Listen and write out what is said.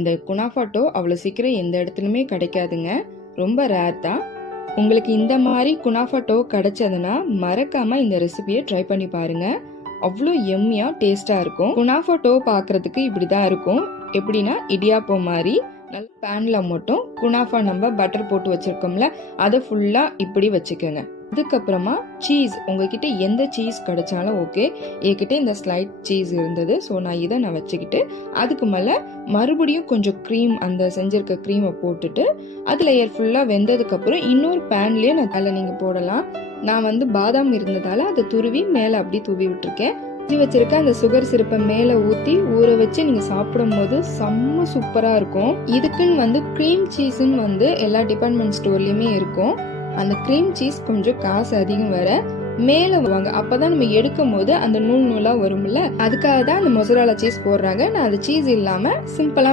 இந்த kunafa to அவ்வளோ சீக்கிரம் எந்த இடத்துலையுமே கிடைக்காதுங்க, ரொம்ப ரேர் தான். உங்களுக்கு இந்த மாதிரி குனாஃபா டோ கிடைச்சதுன்னா மறக்காம இந்த ரெசிபியை ட்ரை பண்ணி பாருங்க. அவ்வளோ எம்மியா டேஸ்டா இருக்கும். குனாஃபா டோ பார்க்கறதுக்கு இப்படிதான் இருக்கும். எப்படின்னா இடியாப்பம் மாதிரி நல்ல பேன்ல மட்டும் குனாஃபா நம்ம பட்டர் போட்டு வச்சிருக்கோம்ல, அதை ஃபுல்லா இப்படி வச்சுக்கோங்க. அதுக்கப்புறமா சீஸ், உங்ககிட்ட எந்த சீஸ் கிடைச்சாலும் ஓகே. என்கிட்ட இந்த ஸ்லைட் சீஸ் இருந்தது, ஸோ நான் வச்சுக்கிட்டு அதுக்கு மேலே மறுபடியும் கொஞ்சம் க்ரீம், அந்த செஞ்சிருக்க க்ரீமை போட்டுட்டு அது லேயர் ஃபுல்லாக வெந்ததுக்கப்புறம் இன்னொரு பேன்லேயே அதில் நீங்கள் போடலாம். நான் பாதாம் இருந்ததால அதை துருவி மேலே அப்படி தூவி விட்டுருக்கேன். வச்சிருக்க அந்த சுகர் சிரப்பை மேல ஊத்தி ஊற வச்சு நீங்க சாப்பிடும் போது செம்ம சூப்பரா இருக்கும். இதுக்குன்னு க்ரீம் சீஸ்ன்னு எல்லா டிபார்ட்மெண்ட் ஸ்டோர்லயுமே இருக்கும். அந்த க்ரீம் சீஸ் கொஞ்சம் காசு அதிகம் வேற, மேல வாங்க அப்பதான் நம்ம எடுக்கும் போது அந்த நூல் நூலா வரும்ல, அதுக்காக தான் அந்த மொசரல்லா சீஸ் போடுறாங்க. நான் அது சீஸ் இல்லாம சிம்பிளா